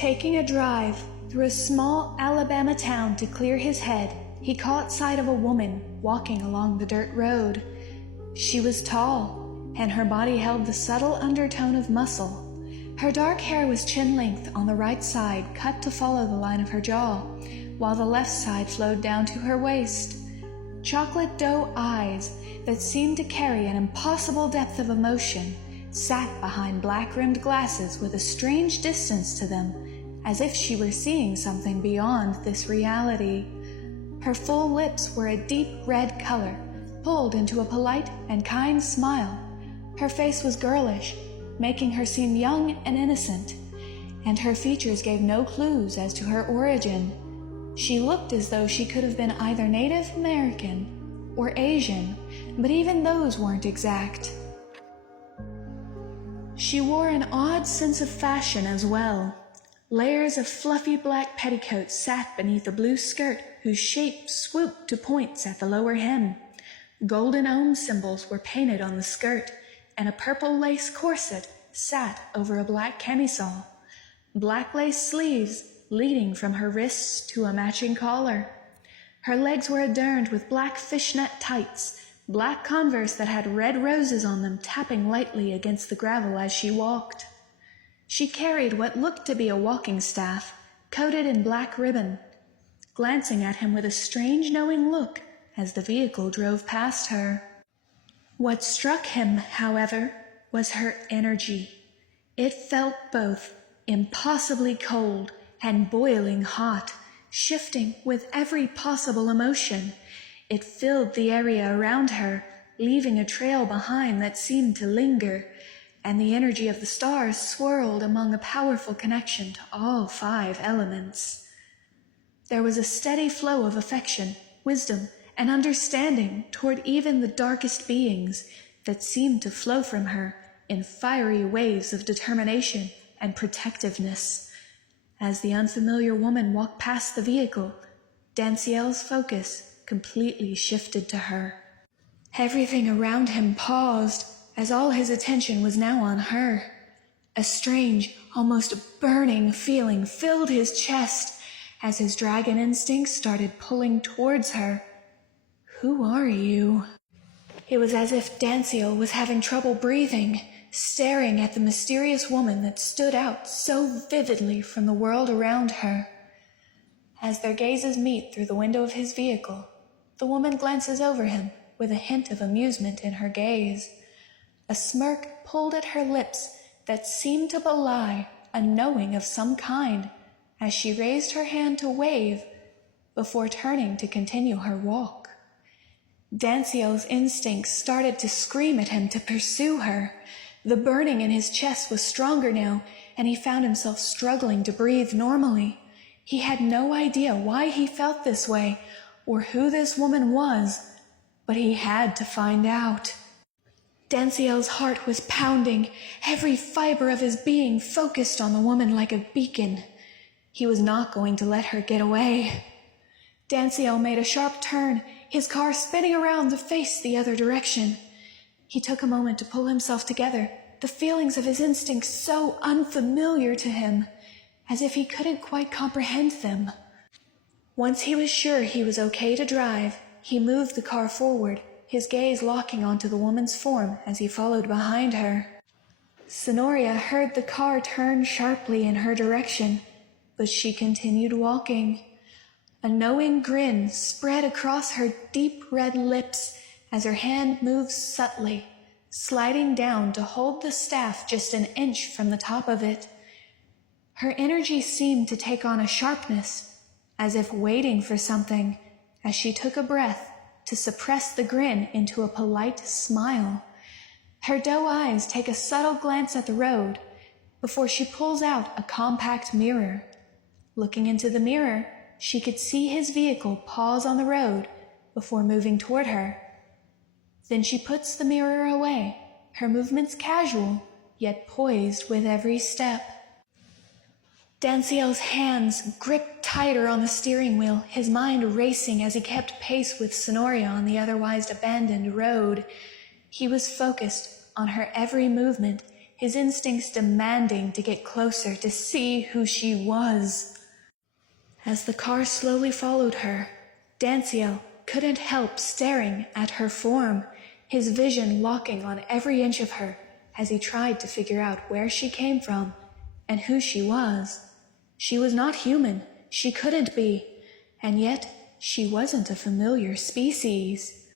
Taking a drive through a small Alabama town to clear his head, he caught sight of a woman walking along the dirt road. She was tall, and her body held the subtle undertone of muscle. Her dark hair was chin length on the right side, cut to follow the line of her jaw, while the left side flowed down to her waist. Chocolate doe eyes that seemed to carry an impossible depth of emotion sat behind black-rimmed glasses with a strange distance to them, as if she were seeing something beyond this reality. Her full lips were a deep red color, pulled into a polite and kind smile. Her face was girlish, making her seem young and innocent, and her features gave no clues as to her origin. She looked as though she could have been either Native American or Asian, but even those weren't exact. She wore an odd sense of fashion as well. Layers of fluffy black petticoats sat beneath a blue skirt whose shape swooped to points at the lower hem. Golden ohm symbols were painted on the skirt, and a purple lace corset sat over a black camisole. Black lace sleeves leading from her wrists to a matching collar. Her legs were adorned with black fishnet tights, black Converse that had red roses on them tapping lightly against the gravel as she walked. She carried what looked to be a walking staff, coated in black ribbon, glancing at him with a strange knowing look as the vehicle drove past her. What struck him, however, was her energy. It felt both impossibly cold and boiling hot, shifting with every possible emotion. It filled the area around her, leaving a trail behind that seemed to linger, and the energy of the stars swirled among a powerful connection to all 5 elements. There was a steady flow of affection, wisdom, and understanding toward even the darkest beings that seemed to flow from her in fiery waves of determination and protectiveness. As the unfamiliar woman walked past the vehicle, Danciel's focus completely shifted to her. Everything around him paused, as all his attention was now on her. A strange, almost burning feeling filled his chest as his dragon instincts started pulling towards her. "Who are you?" It was as if Danciel was having trouble breathing, staring at the mysterious woman that stood out so vividly from the world around her. As their gazes meet through the window of his vehicle, the woman glances over him with a hint of amusement in her gaze. A smirk pulled at her lips that seemed to belie a knowing of some kind as she raised her hand to wave before turning to continue her walk. Danciel's instincts started to scream at him to pursue her. The burning in his chest was stronger now, and he found himself struggling to breathe normally. He had no idea why he felt this way or who this woman was, but he had to find out. Danciel's heart was pounding, every fiber of his being focused on the woman like a beacon. He was not going to let her get away. Danciel made a sharp turn, his car spinning around to face the other direction. He took a moment to pull himself together, the feelings of his instincts so unfamiliar to him, as if he couldn't quite comprehend them. Once he was sure he was okay to drive, he moved the car forward, his gaze locking onto the woman's form as he followed behind her. Sonoria heard the car turn sharply in her direction, but she continued walking. A knowing grin spread across her deep red lips as her hand moved subtly, sliding down to hold the staff just an inch from the top of it. Her energy seemed to take on a sharpness, as if waiting for something, as she took a breath to suppress the grin into a polite smile. Her doe eyes take a subtle glance at the road before she pulls out a compact mirror. Looking into the mirror, she could see his vehicle pause on the road before moving toward her. Then she puts the mirror away, her movements casual, yet poised with every step. Danciel's hands gripped tighter on the steering wheel, his mind racing as he kept pace with Sonoria on the otherwise abandoned road. He was focused on her every movement, his instincts demanding to get closer to see who she was. As the car slowly followed her, Danciel couldn't help staring at her form, his vision locking on every inch of her as he tried to figure out where she came from and who she was. She was not human, she couldn't be, and yet she wasn't a familiar species.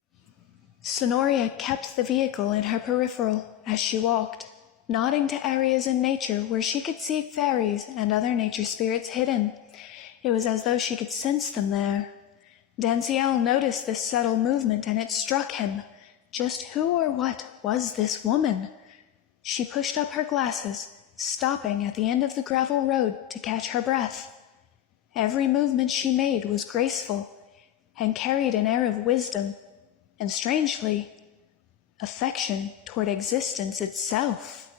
Sonoria kept the vehicle in her peripheral as she walked, nodding to areas in nature where she could see fairies and other nature spirits hidden. It was as though she could sense them there. Danciel noticed this subtle movement, and it struck him. Just who or what was this woman? She pushed up her glasses, stopping at the end of the gravel road to catch her breath. Every movement she made was graceful and carried an air of wisdom and, strangely, affection toward existence itself.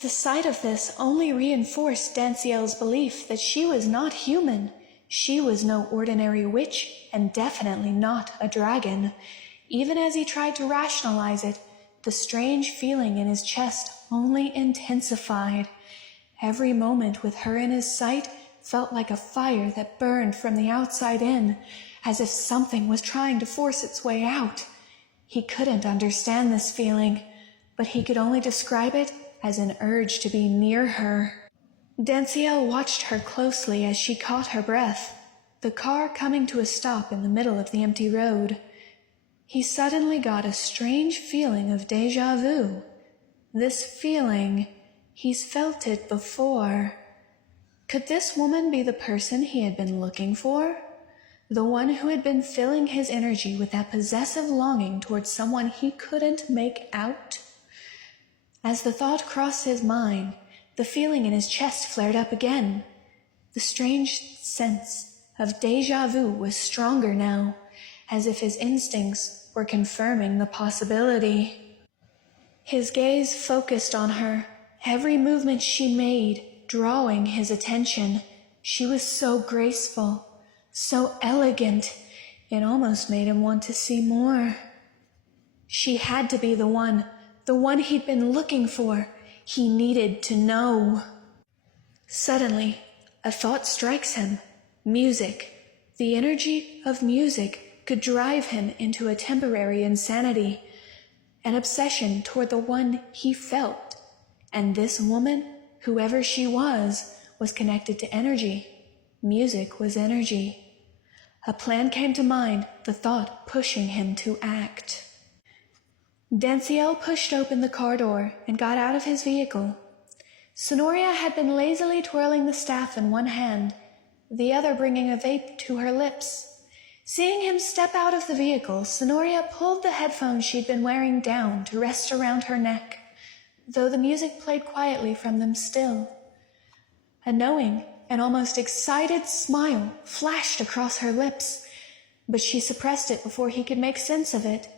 The sight of this only reinforced Danciel's belief that she was not human. She was no ordinary witch, and definitely not a dragon. Even as he tried to rationalize it, the strange feeling in his chest only intensified. Every moment with her in his sight felt like a fire that burned from the outside in, as if something was trying to force its way out. He couldn't understand this feeling, but he could only describe it as an urge to be near her. Danciel watched her closely as she caught her breath, the car coming to a stop in the middle of the empty road. He suddenly got a strange feeling of déjà vu. This feeling, he's felt it before. Could this woman be the person he had been looking for? The one who had been filling his energy with that possessive longing towards someone he couldn't make out? As the thought crossed his mind, the feeling in his chest flared up again. The strange sense of déjà vu was stronger now, as if his instincts were confirming the possibility. His gaze focused on her, every movement she made drawing his attention. She was so graceful, so elegant, it almost made him want to see more. She had to be the one he'd been looking for. He needed to know. Suddenly, a thought strikes him. Music. The energy of music could drive him into a temporary insanity, an obsession toward the one he felt. And this woman, whoever she was connected to energy. Music was energy. A plan came to mind, the thought pushing him to act. Danciel pushed open the car door and got out of his vehicle. Sonoria had been lazily twirling the staff in one hand, the other bringing a vape to her lips. Seeing him step out of the vehicle, Sonoria pulled the headphones she'd been wearing down to rest around her neck, though the music played quietly from them still. A knowing and almost excited smile flashed across her lips, but she suppressed it before he could make sense of it.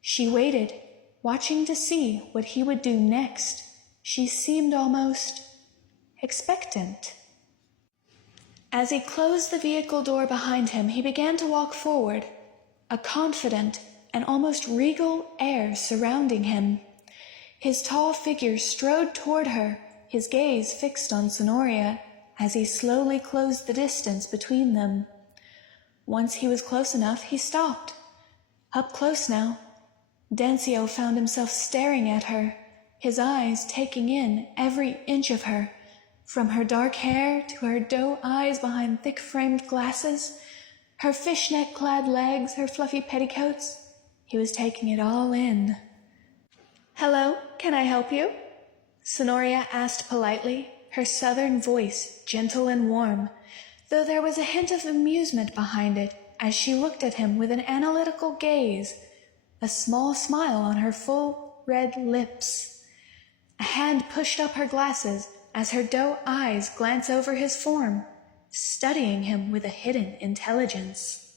She waited, watching to see what he would do next. She seemed almost expectant. As he closed the vehicle door behind him, he began to walk forward, a confident and almost regal air surrounding him. His tall figure strode toward her, his gaze fixed on Sonoria, as he slowly closed the distance between them. Once he was close enough, he stopped. Up close now, Danciel found himself staring at her, his eyes taking in every inch of her, from her dark hair to her doe eyes behind thick-framed glasses, her fishnet-clad legs, her fluffy petticoats. He was taking it all in. "Hello, can I help you?" Sonoria asked politely, her southern voice gentle and warm, though there was a hint of amusement behind it as she looked at him with an analytical gaze, a small smile on her full red lips. A hand pushed up her glasses as her doe eyes glanced over his form, studying him with a hidden intelligence.